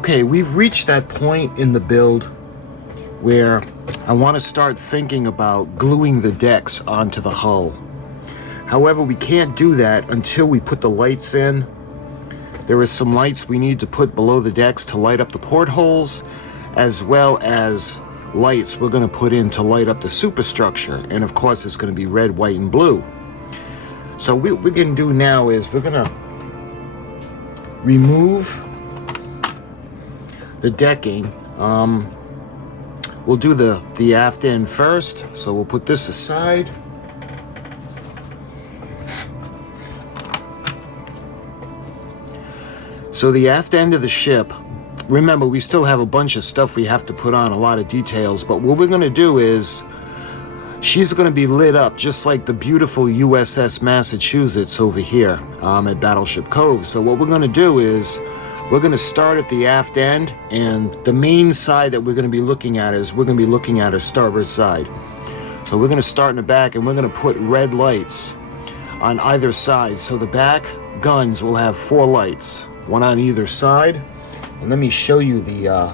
Okay, we've reached that point in the build where I want to start thinking about gluing the decks onto the hull. However, we can't do that until we put the lights in. There is some lights we need to put below the decks to light up the portholes, as well as lights we're going to put in to light up the superstructure. And of course, it's going to be red, white, and blue. So what we're going to do now is we're going to remove the decking. We'll do the aft end first, so we'll put this aside. So the aft end of the ship, remember we still have a bunch of stuff we have to put on, a lot of details, but what we're going to do is she's going to be lit up just like the beautiful U.S.S. Massachusetts over here at Battleship Cove. So what we're going to do is we're going to start at the aft end, and the main side that we're going to be looking at is we're going to be looking at her starboard side. So we're going to start in the back, and we're going to put red lights on either side. So the back guns will have 4 lights, one on either side. And let me show you the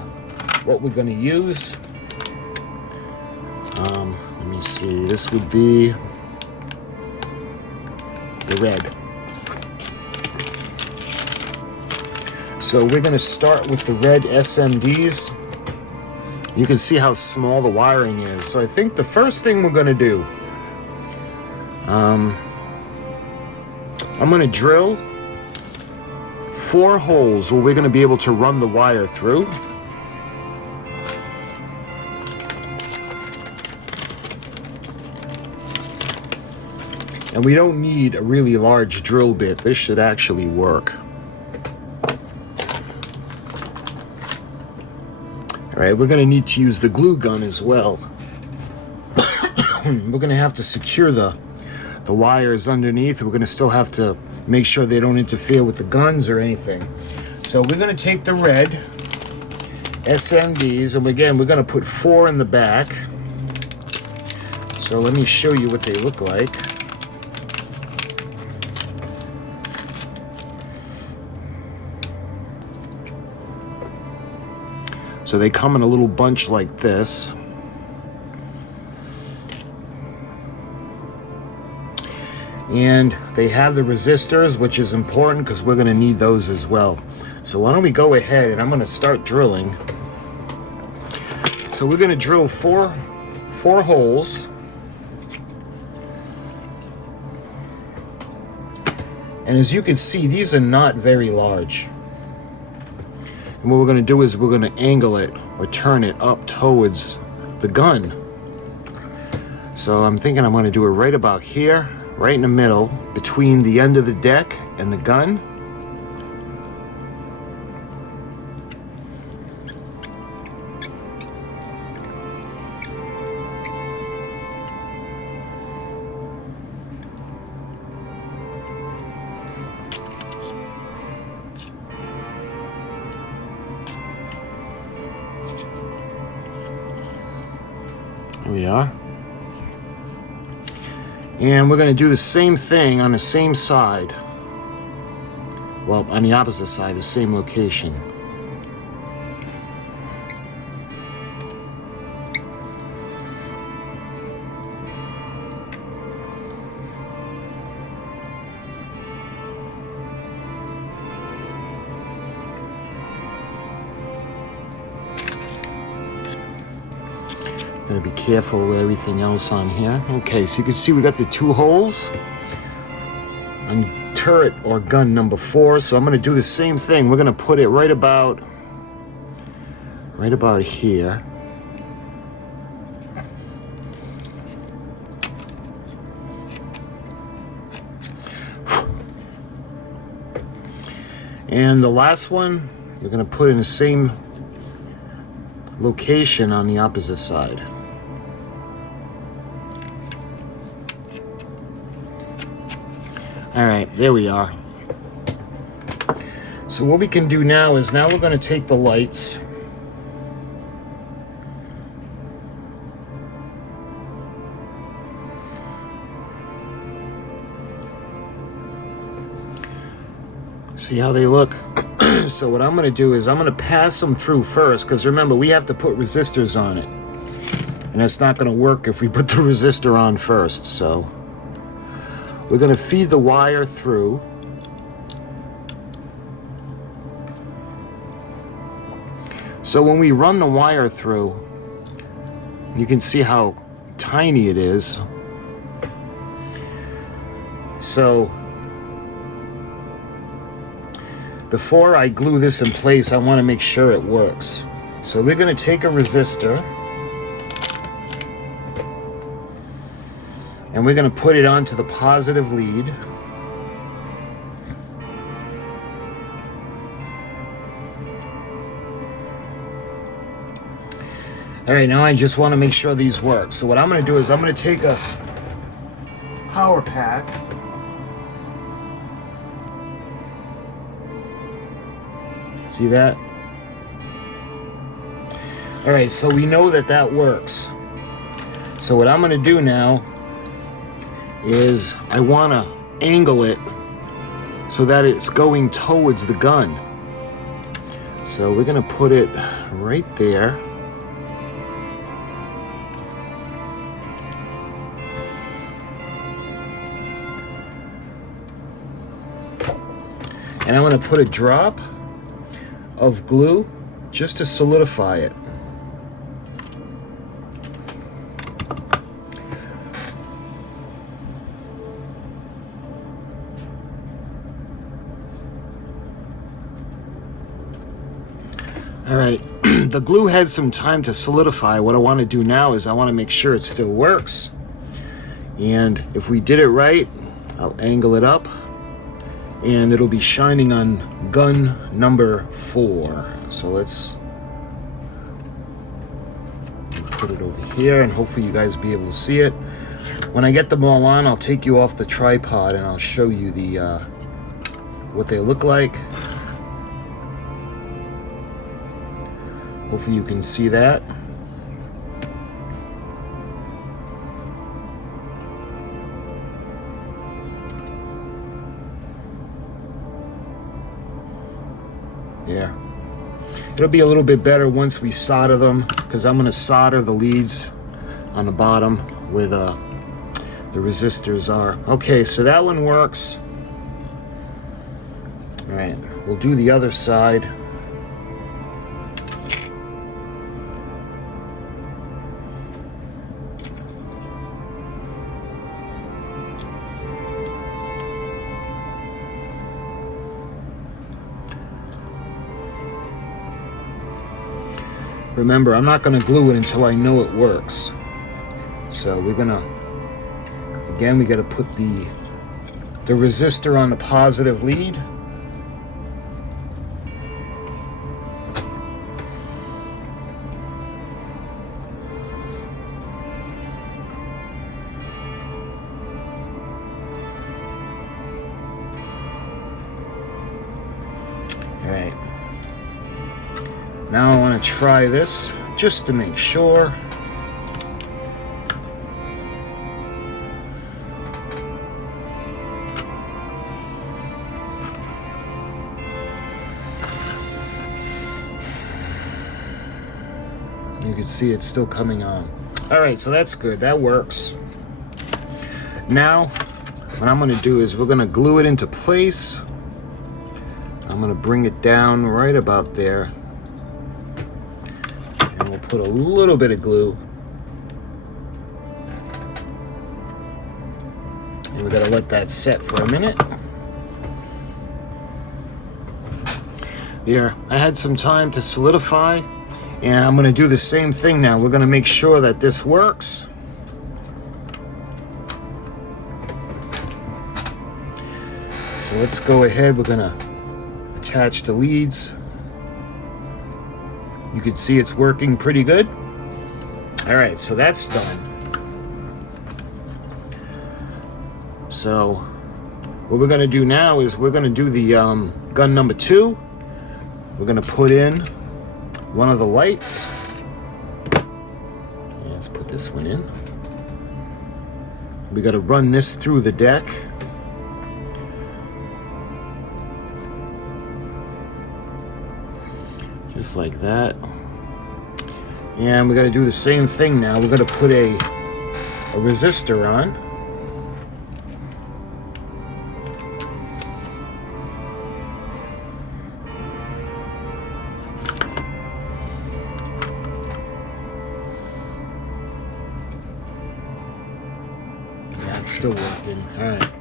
what we're going to use. Let me see. This would be the red. So we're going to start with the red SMDs. You can see how small the wiring is. So I think the first thing we're going to do, I'm going to drill 4 holes where we're going to be able to run the wire through. And we don't need a really large drill bit. This should actually work. All right, we're going to need to use the glue gun as well. We're going to have to secure the wires underneath. We're going to still have to make sure they don't interfere with the guns or anything. So we're going to take the red SMDs, and again, we're going to put 4 in the back. So let me show you what they look like. So they come in a little bunch like this. And they have the resistors, which is important because we're going to need those as well. So why don't we go ahead, and I'm going to start drilling. So we're going to drill four holes. And as you can see, these are not very large. And what we're going to do is we're going to angle it or turn it up towards the gun. So I'm thinking I'm going to do it right about here, right in the middle, between the end of the deck and the gun. Here we are. And we're going to do the same thing on the same side. Well, on the opposite side, the same location. Gotta be careful with everything else on here. Okay, so you can see we got the 2 holes on turret or gun number 4. So I'm gonna do the same thing. We're gonna put it right about here. And the last one, we're gonna put in the same location on the opposite side. All right, there we are. So what we can do now is we're going to take the lights. See how they look? So what I'm going to do is I'm going to pass them through first, because remember, we have to put resistors on it. And that's not going to work if we put the resistor on first. So we're going to feed the wire through. So when we run the wire through, you can see how tiny it is. So before I glue this in place, I want to make sure it works. So we're going to take a resistor and we're going to put it onto the positive lead. All right, now I just want to make sure these work. So what I'm going to do is I'm going to take a power pack. See that? All right, so we know that that works. So what I'm going to do now is I want to angle it so that it's going towards the gun. So we're going to put it right there. And I'm going to put a drop of glue just to solidify it. All right, the glue had some time to solidify. What I want to do now is I want to make sure it still works. And if we did it right, I'll angle it up and it'll be shining on gun number 4. So let's put it over here and hopefully you guys will be able to see it. When I get them all on, I'll take you off the tripod and I'll show you the what they look like. Hopefully you can see that. There. It'll be a little bit better once we solder them, because I'm going to solder the leads on the bottom where the resistors are. Okay, so that one works. All right, we'll do the other side. Remember, I'm not going to glue it until I know it works. So we're going to, again, we got to put the resistor on the positive lead. All right. Now I want to try this just to make sure. You can see it's still coming on. All right, so that's good. That works. Now, what I'm going to do is we're going to glue it into place. I'm going to bring it down right about there. And we'll put a little bit of glue. And we're going to let that set for a minute. There, I had some time to solidify. And I'm going to do the same thing now. We're going to make sure that this works. So let's go ahead. We're going to attach the leads. You can see it's working pretty good. All right, so that's done. So what we're going to do now is we're going to do the gun number 2. We're going to put in one of the lights. Let's put this one in. We got to run this through the deck. just like that. And we got to do the same thing now. We're going to put a resistor on. Yeah, it's still working. All right.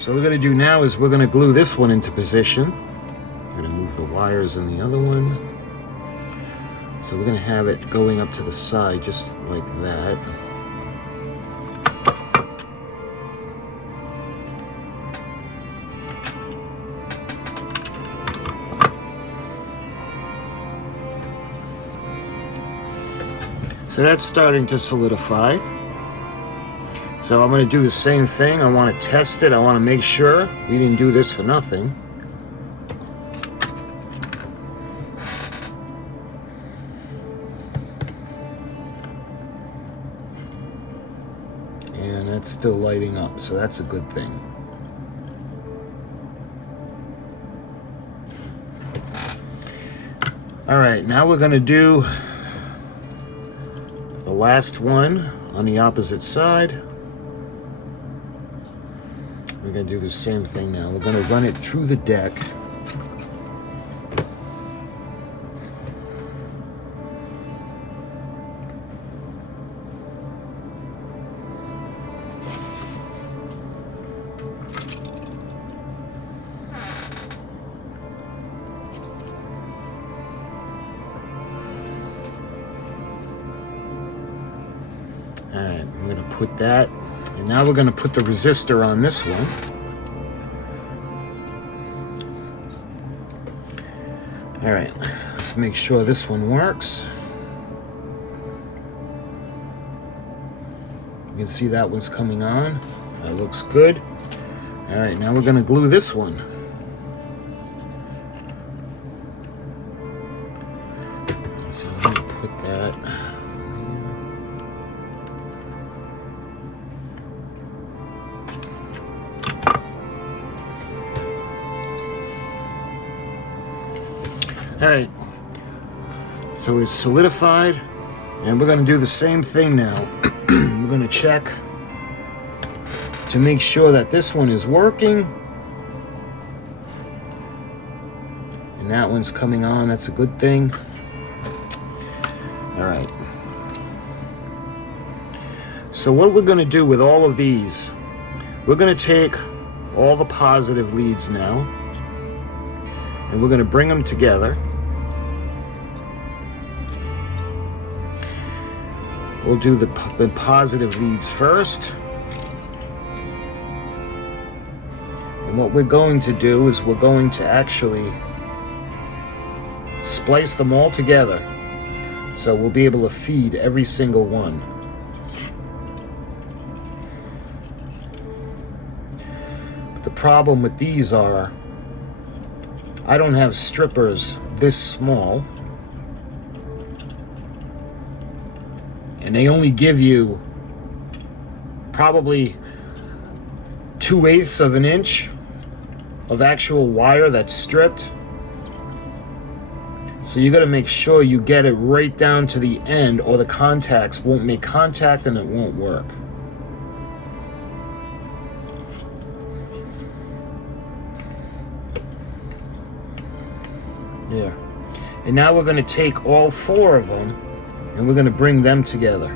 So what we're going to do now is we're going to glue this one into position. I'm going to move the wires in the other one. So we're going to have it going up to the side just like that. So that's starting to solidify. So I'm going to do the same thing. I want to test it. I want to make sure we didn't do this for nothing. And that's still lighting up, so that's a good thing. All right, now we're going to do the last one on the opposite side. We're going to do the same thing now. We're going to run it through the deck. All right, I'm going to put that, and now we're going to put the resistor on this one. All right, let's make sure this one works. You can see that one's coming on. That looks good. All right, now we're going to glue this one. So I'm going to put that. All right, so it's solidified, and we're going to do the same thing now. We're going to check to make sure that this one is working, and that one's coming on. That's a good thing. All right. So what we're going to do with all of these, we're going to take all the positive leads now, and we're going to bring them together. We'll do the positive leads first. And what we're going to do is we're going to actually splice them all together. So we'll be able to feed every single one. But the problem with these are, I don't have strippers this small. And they only give you probably 2/8 of an inch of actual wire that's stripped. So you got to make sure you get it right down to the end, or the contacts won't make contact and it won't work. There. And now we're going to take all 4 of them and we're going to bring them together.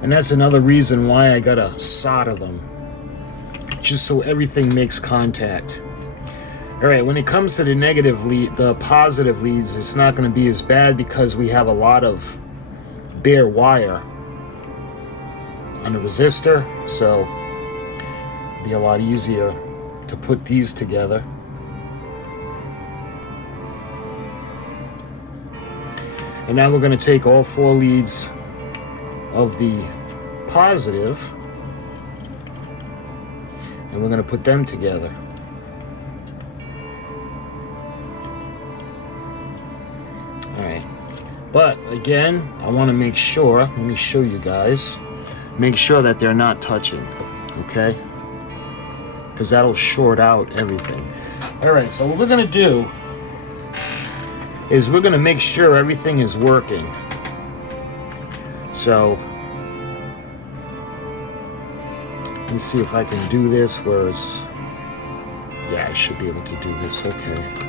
And that's another reason why I gotta solder them, just so everything makes contact. All right, when it comes to the negative lead, the positive leads, it's not going to be as bad because we have a lot of bare wire on the resistor, so it'll be a lot easier to put these together. And now we're going to take all 4 leads of the positive and we're going to put them together. But again, I want to make sure, let me show you guys, make sure that they're not touching, okay? Because that'll short out everything. All right, so what we're going to do is we're going to make sure everything is working. So let me see if I can do this where it's, yeah, I should be able to do this, okay.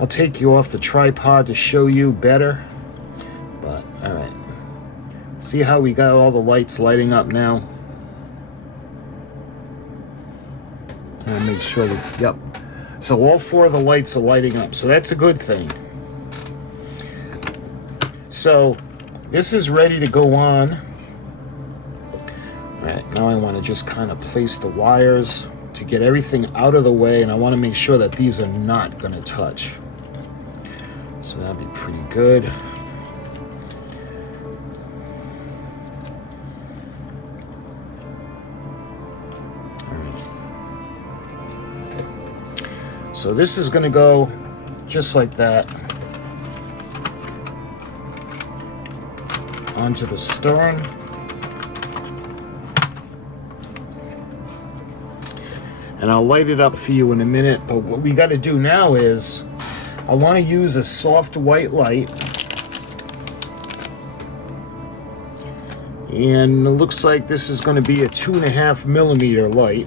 I'll take you off the tripod to show you better, but all right. See how we got all the lights lighting up now? And make sure that, yep. So all 4 of the lights are lighting up, so that's a good thing. So this is ready to go on. All right, now I want to just kind of place the wires to get everything out of the way, and I want to make sure that these are not going to touch. So that'll be pretty good. All right. So this is going to go just like that onto the stern. And I'll light it up for you in a minute, but what we got to do now is I want to use a soft white light, and it looks like this is going to be a 2.5 millimeter light.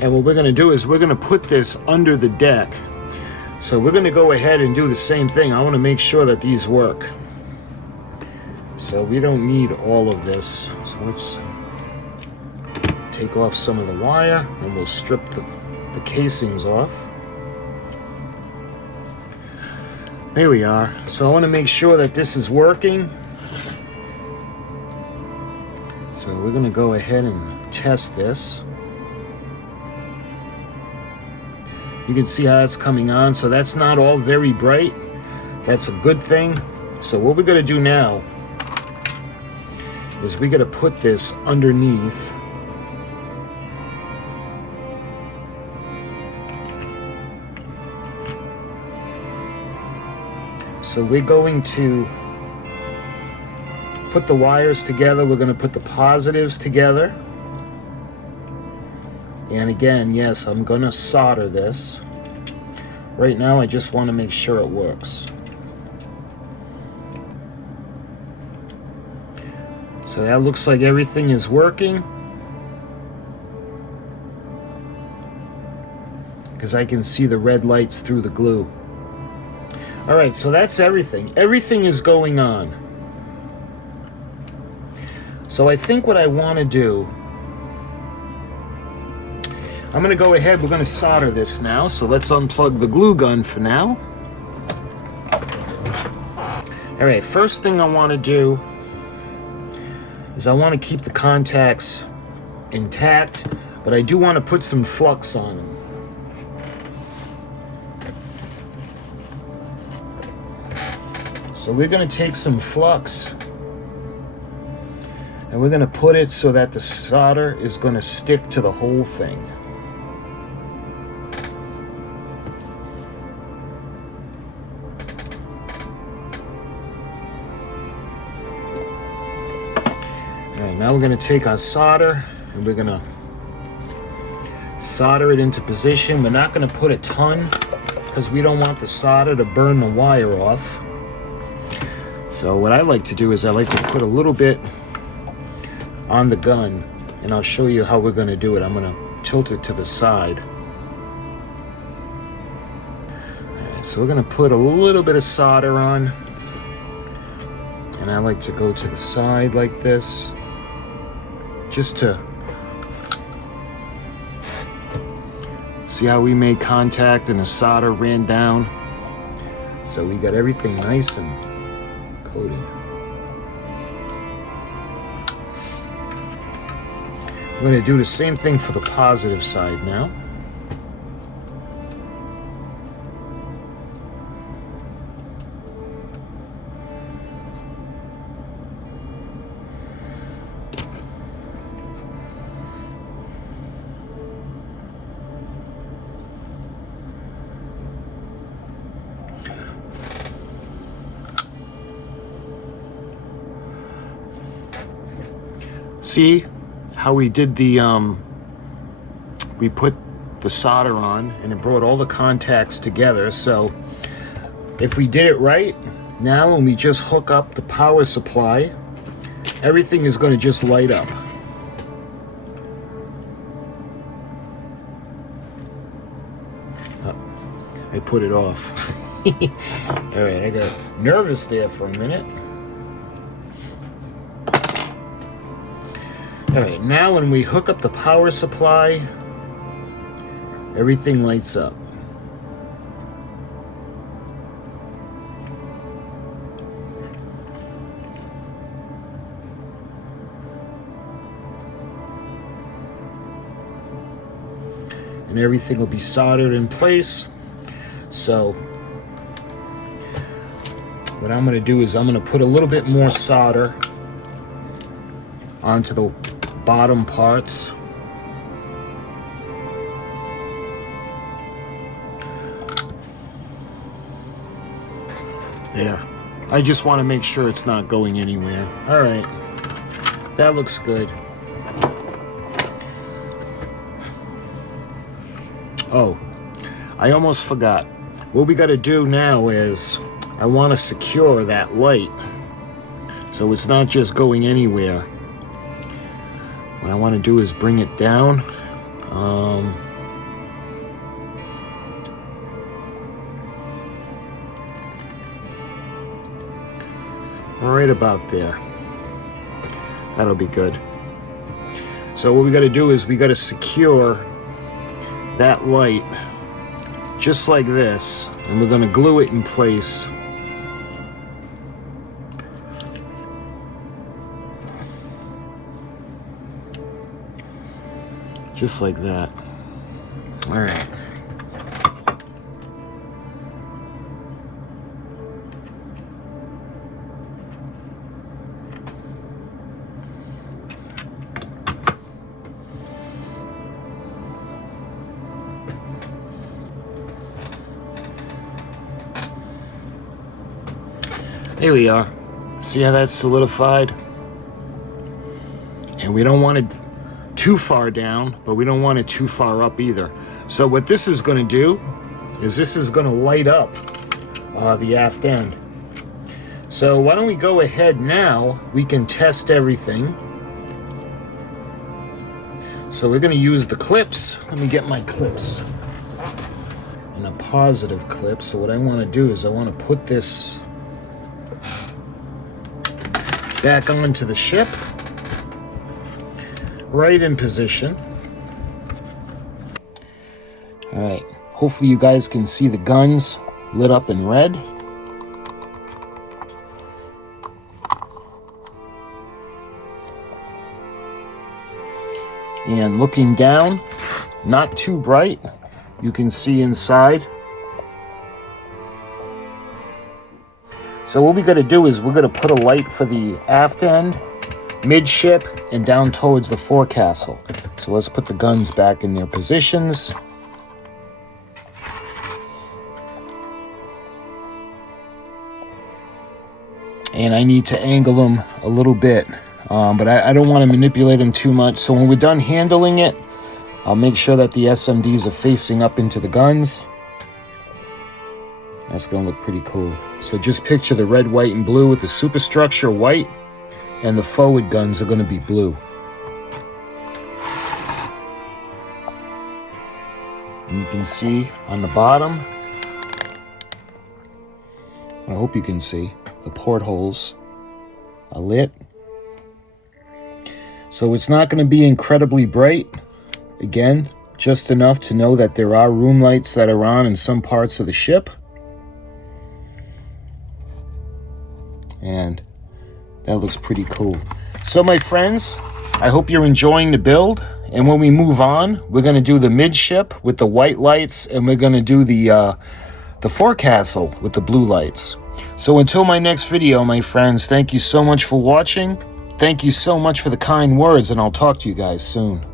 And what we're going to do is we're going to put this under the deck. So we're going to go ahead and do the same thing. I want to make sure that these work. So we don't need all of this. So let's take off some of the wire, and we'll strip the casings off. There we are. So I want to make sure that this is working. So we're going to go ahead and test this. You can see how it's coming on. So that's not all very bright. That's a good thing. So what we're going to do now is we're going to put this underneath. So we're going to put the wires together. We're going to put the positives together. And again, yes, I'm going to solder this. Right now, I just want to make sure it works. So that looks like everything is working. Because I can see the red lights through the glue. All right, so that's everything. Everything is going on. So I think what I want to do, I'm going to go ahead, we're going to solder this now. So let's unplug the glue gun for now. All right, first thing I want to do is I want to keep the contacts intact, but I do want to put some flux on them. So we're going to take some flux and we're going to put it so that the solder is going to stick to the whole thing. Alright, now we're going to take our solder and we're going to solder it into position. We're not going to put a ton because we don't want the solder to burn the wire off. So what I like to do is I like to put a little bit on the gun, and I'll show you how we're going to do it. I'm going to tilt it to the side. Alright, so we're going to put a little bit of solder on, and I like to go to the side like this, just to see how we made contact and the solder ran down. So we got everything nice and coated. I'm going to do the same thing for the positive side now. see how we did the, we put the solder on and it brought all the contacts together. So if we did it right, now when we just hook up the power supply, everything is going to just light up. Oh, I put it off. All right, I got nervous there for a minute. All right, now when we hook up the power supply, everything lights up. And everything will be soldered in place. So what I'm going to do is I'm going to put a little bit more solder onto the bottom parts. There. I just want to make sure it's not going anywhere. All right. That looks good. Oh, I almost forgot. What we got to do now is I want to secure that light so it's not just going anywhere. What I want to do is bring it down. Right about there. That'll be good. So what we got to do is we got to secure that light just like this, and we're going to glue it in place. Just like that. All right. There we are. See how that's solidified? And we don't want it too far down, but we don't want it too far up either. So what this is going to do is this is going to light up the aft end. So why don't we go ahead now, we can test everything. So we're going to use the clips. Let me get my clips. And a positive clip. So what I want to do is I want to put this back onto the ship, right in position. All right, hopefully you guys can see the guns lit up in red. And looking down, not too bright, you can see inside. So what we got to do is we're going to put a light for the aft end, midship, and down towards the forecastle. So let's put the guns back in their positions. And I need to angle them a little bit, but I don't want to manipulate them too much. So when we're done handling it, I'll make sure that the SMDs are facing up into the guns. That's going to look pretty cool. So just picture the red, white, and blue with the superstructure white, and the forward guns are going to be blue. And you can see on the bottom, I hope you can see, the portholes are lit. So it's not going to be incredibly bright. Again, just enough to know that there are room lights that are on in some parts of the ship. And that looks pretty cool. So my friends, I hope you're enjoying the build. And when we move on, we're going to do the midship with the white lights, and we're going to do the forecastle with the blue lights. So until my next video, my friends, thank you so much for watching. Thank you so much for the kind words, and I'll talk to you guys soon.